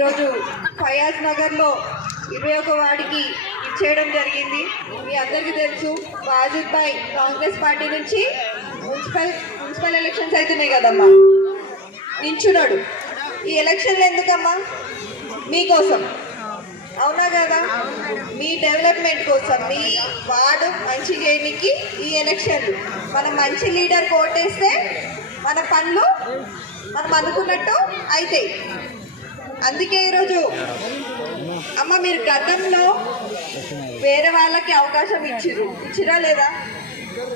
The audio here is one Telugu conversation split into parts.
ఈరోజు ఫయాజ్ నగర్లో 21 వార్డుకి ఇచ్చేయడం జరిగింది. మీ అందరికీ తెలుసు వాజిద్ భాయ్ కాంగ్రెస్ పార్టీ నుంచి మున్సిపల్ ఎలక్షన్స్ అవుతున్నాయి కదమ్మా, నించున్నాడు. ఈ ఎలక్షన్లు ఎందుకమ్మా? మీకోసం, అవునా కదా? మీ డెవలప్మెంట్ కోసం, మీ వార్డు మంచి చేయడానికి ఈ ఎలక్షన్లు. మనం మంచి లీడర్ కోటేస్తే మన పనులు మనం అనుకున్నట్టు అవుతాయి. అందుకే ఈరోజు అమ్మ మీరు గతంలో వేరే వాళ్ళకి అవకాశం ఇచ్చిరా లేదా?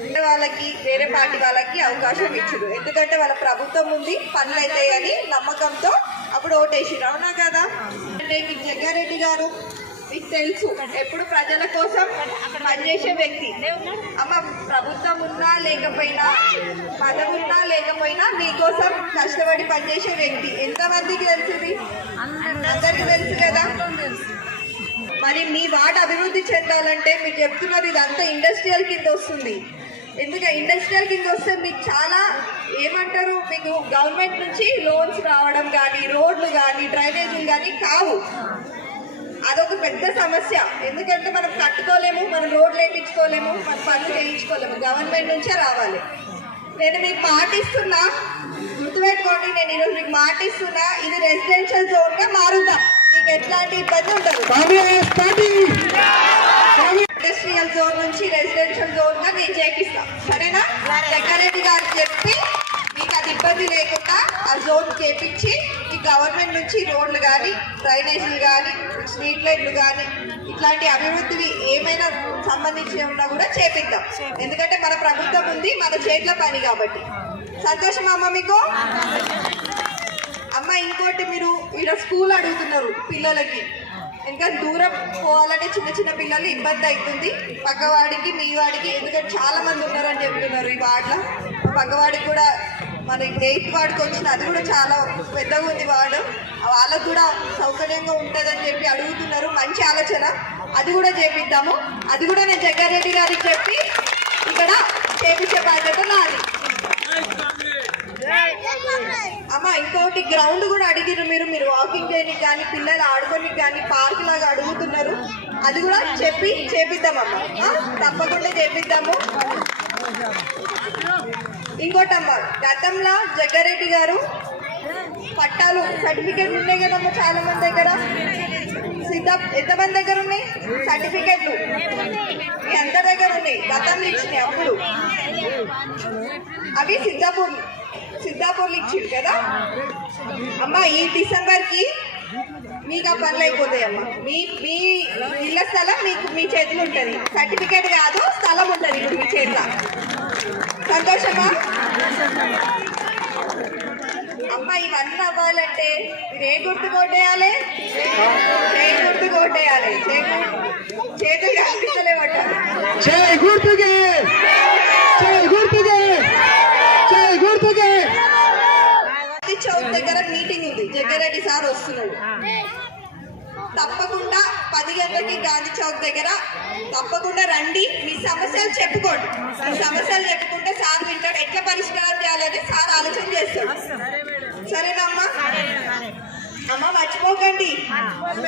వేరే వాళ్ళకి, వేరే పార్టీ వాళ్ళకి అవకాశం ఇచ్చారు. ఎందుకంటే వాళ్ళ ప్రభుత్వం ఉంది, పనులు అవుతాయని నమ్మకంతో అప్పుడు ఓటేసిరు, అవునా కదా? అంటే మీకు జగ్గారెడ్డి గారు మీకు తెలుసు ఎప్పుడు ప్రజల కోసం పనిచేసే వ్యక్తి. అమ్మ ప్రభుత్వం ఉన్నా లేకపోయినా, పదం ఉన్నా లేకపోయినా మీకోసం కష్టపడి పనిచేసే వ్యక్తి. ఎంతమందికి తెలుసు? అందరికీ తెలుసు కదా. మరి మీ వార్డు అభివృద్ధి చెందాలంటే మీరు చెప్తున్నారు ఇదంతా ఇండస్ట్రియల్ కింద వస్తుంది. ఎందుకంటే ఇండస్ట్రియల్ కింద వస్తే మీకు చాలా ఏమంటారు, మీకు గవర్నమెంట్ నుంచి లోన్స్ రావడం కానీ, రోడ్లు కానీ, డ్రైనేజీలు కానీ కావు. అదొక పెద్ద సమస్య. ఎందుకంటే మనం కట్టుకోలేము, మనం రోడ్లు వేయించుకోలేము, మన పనులు చేయించుకోలేము, గవర్నమెంట్ నుంచే రావాలి. నేను మీకు మాటిస్తున్నా, గుర్తుపెట్టుకోండి, నేను ఈరోజు మీకు మాటిస్తున్నా, ఇది రెసిడెన్షియల్ జోన్గా మారుద్దాం. మీకు ఎట్లాంటి ఇబ్బంది ఉండదు. ఇండస్ట్రియల్ జోన్ నుంచి రెసిడెన్షియల్ జోన్ గా నేను చేపిస్తా, సరేనా? జగ్గారెడ్డి గారు చెప్పి మీకు అది ఇబ్బంది లేకుండా ఆ జోన్ చేపించి ఈ గవర్నమెంట్ నుంచి రోడ్లు కానీ, డ్రైనేజీలు కానీ, స్ట్రీట్ లైట్లు కానీ, ఇట్లాంటి అభివృద్ధికి ఏమైనా సంబంధించి ఉన్నా కూడా చేపిద్దాం. ఎందుకంటే మన ప్రభుత్వం ఉంది, మన చేతిలో పని కాబట్టి. సంతోషం అమ్మ మీకు? అమ్మ ఇంకోటి, మీరు ఈరోజు స్కూల్ అడుగుతున్నారు పిల్లలకి. ఇంకా దూరం పోవాలంటే చిన్న చిన్న పిల్లలు ఇబ్బంది అవుతుంది, పక్కవాడికి మీ వాడికి. ఎందుకంటే చాలా మంది ఉన్నారని చెప్తున్నారు ఈ వార్డులో. పక్కవాడికి కూడా మన 8th వార్డుకి వచ్చిన, అది కూడా చాలా పెద్దగా ఉంది వార్డు, వాళ్ళకు కూడా సౌకర్యంగా ఉంటుందని చెప్పి అడుగుతున్నారు. మంచి ఆలోచన, అది కూడా చేపిద్దాము. అది కూడా నేను జగ్గారెడ్డి గారికి చెప్పి ఇక్కడ చేపించే బాధ్యత నాది. అమ్మ ఇంకోటి, గ్రౌండ్ కూడా అడిగిరు మీరు వాకింగ్ చేయడానికి కానీ, పిల్లలు ఆడుకోనికి కానీ, పార్క్ లాగా అడుగుతున్నారు. అది కూడా చేపిద్దామమ్మా, తప్పకుండా చేపిద్దాము. ఇంకోటమ్మ, గతంలో జగ్గారెడ్డి గారు పట్టాలు సర్టిఫికేట్లు ఉన్నాయి కదమ్మా చాలా మంది దగ్గర. ఎంతమంది దగ్గర ఉన్నాయి సర్టిఫికేట్లు? మీ అందరి దగ్గర ఉన్నాయి. గతంలో ఇచ్చినాయి అప్పుడు, అవి సిద్ధాపూర్లు ఇచ్చిండు కదా అమ్మ. ఈ డిసెంబర్కి మీకు ఆ పనులు అయిపోతాయి అమ్మ. మీ ఇళ్ళ స్థలం మీ చేతిలో ఉంటుంది, సర్టిఫికేట్ కాదు, స్థలం ఉంటుంది ఇప్పుడు మీ చేతిలో. సంతోషమా అమ్మ? ఇవన్నీ అవ్వాలంటే మీరు ఏ గుర్తు కొట్టేయాలి? గుర్తు కొట్టేయాలి. చేతులు కనిపిస్తలే పట్టాలి. చౌక్ దగ్గర మీటింగ్ ఉంది, జగ్గారెడ్డి సార్ వస్తున్నాడు. తప్పకుండా 10 గంటలకి గాంధీ చౌక్ దగ్గర తప్పకుండా రండి. మీ సమస్యలు చెప్పుకోండి. మీ సమస్యలు చెప్పుకుంటే సార్ వింటాడు. ఎట్లా పరిష్కారం చేయాలని సార్ ఆలోచన చేస్తాడు. సరేనమ్మా? అమ్మ మర్చిపోకండి,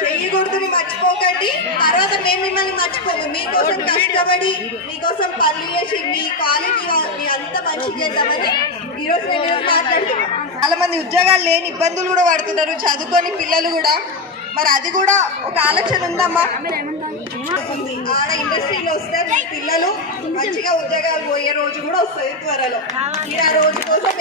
చెయ్యి గుర్తుని మర్చిపోకండి. తర్వాత మేము మిమ్మల్ని మర్చిపోము. మీకోసం కష్టపడి, మీకోసం పనులు చేసి, మీ కాలేజీ మీ అంత మంచిగా చేద్దామని ఈరోజు నేను మాట్లాడుతున్నాను. చాలా మంది ఉద్యోగాలు లేని ఇబ్బందులు కూడా పడుతున్నారు, చదువుకొని పిల్లలు కూడా. మరి అది కూడా ఒక ఆలోచన ఉందమ్మా. ఆడ ఇండస్ట్రీలో వస్తే మీ పిల్లలు మంచిగా ఉద్యోగాలు పోయే రోజు కూడా వస్తుంది త్వరలో. మీరు ఆ రోజు కోసం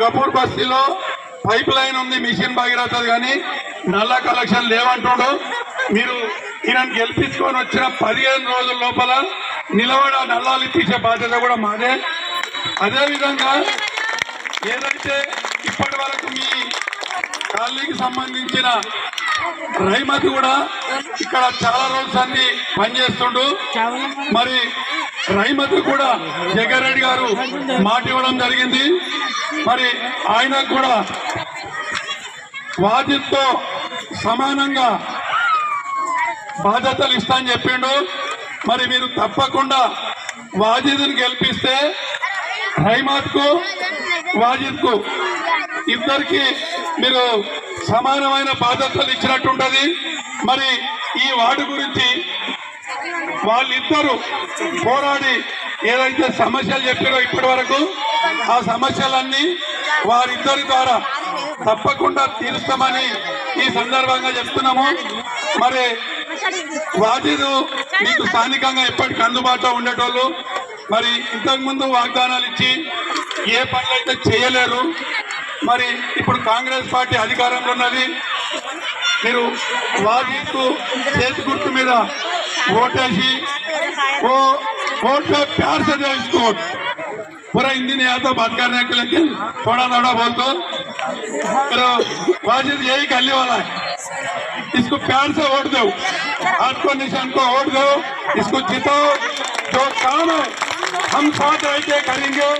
కపూర్ బస్తీలో పైప్ లైన్ ఉంది, మిషన్ భగీరథ, కానీ నల్ల కలెక్షన్ లేవంటుడు. మీరు ఈయన గెలిపించుకొని వచ్చిన 15 రోజుల లోపల నిలబడి నల్లాలు ఇప్పించే బాధ్యత కూడా మాదే. అదేవిధంగా ఏదైతే ఇప్పటి వరకు మీ కాలనీకి సంబంధించిన రైమతి కూడా ఇక్కడ చాలా రోజులు అన్ని పనిచేస్తుండు. మరి రైమతి కూడా జగ్గారెడ్డి గారు మాట ఇవ్వడం జరిగింది. మరి ఆయనకు కూడా వాజిద్తో సమానంగా బాధ్యతలు ఇస్తా అని చెప్పిండు. మరి మీరు తప్పకుండా వాజిద్ని గెలిపిస్తే హైమాత్ కు వాజిద్ కు ఇద్దరికి మీరు సమానమైన బాధ్యతలు ఇచ్చినట్టుంటది. మరి ఈ వార్డు గురించి వాళ్ళిద్దరూ పోరాడి ఏదైతే సమస్యలు చెప్పారో ఇప్పటి వరకు ఆ సమస్యలన్నీ వారిద్దరి ద్వారా తప్పకుండా తీరుస్తామని ఈ సందర్భంగా చెప్తున్నాము. మరి వాజిద్ మీకు స్థానికంగా ఎప్పటికీ అందుబాటులో ఉండేటోళ్ళు, మరి ఇంతకుముందు వాగ్దానాలు ఇచ్చి ఏ పనులు అయితే చేయలేరు. మరి ఇప్పుడు కాంగ్రెస్ పార్టీ అధికారంలో ఉన్నది. మీరు వాజిద్ చేతి గుర్తు మీద ఓటేసి वोट पे प्यार से दो इसको। पूरा हिंदी नहीं आता बात करने के, लेकिन थोड़ा थोड़ा बोल दो। तो वाजिद यही करने वाला है, इसको प्यार से वोट दो, आपको निशान को वोट दो, इसको जिताओ। जो काम है हम साथ रह के करेंगे।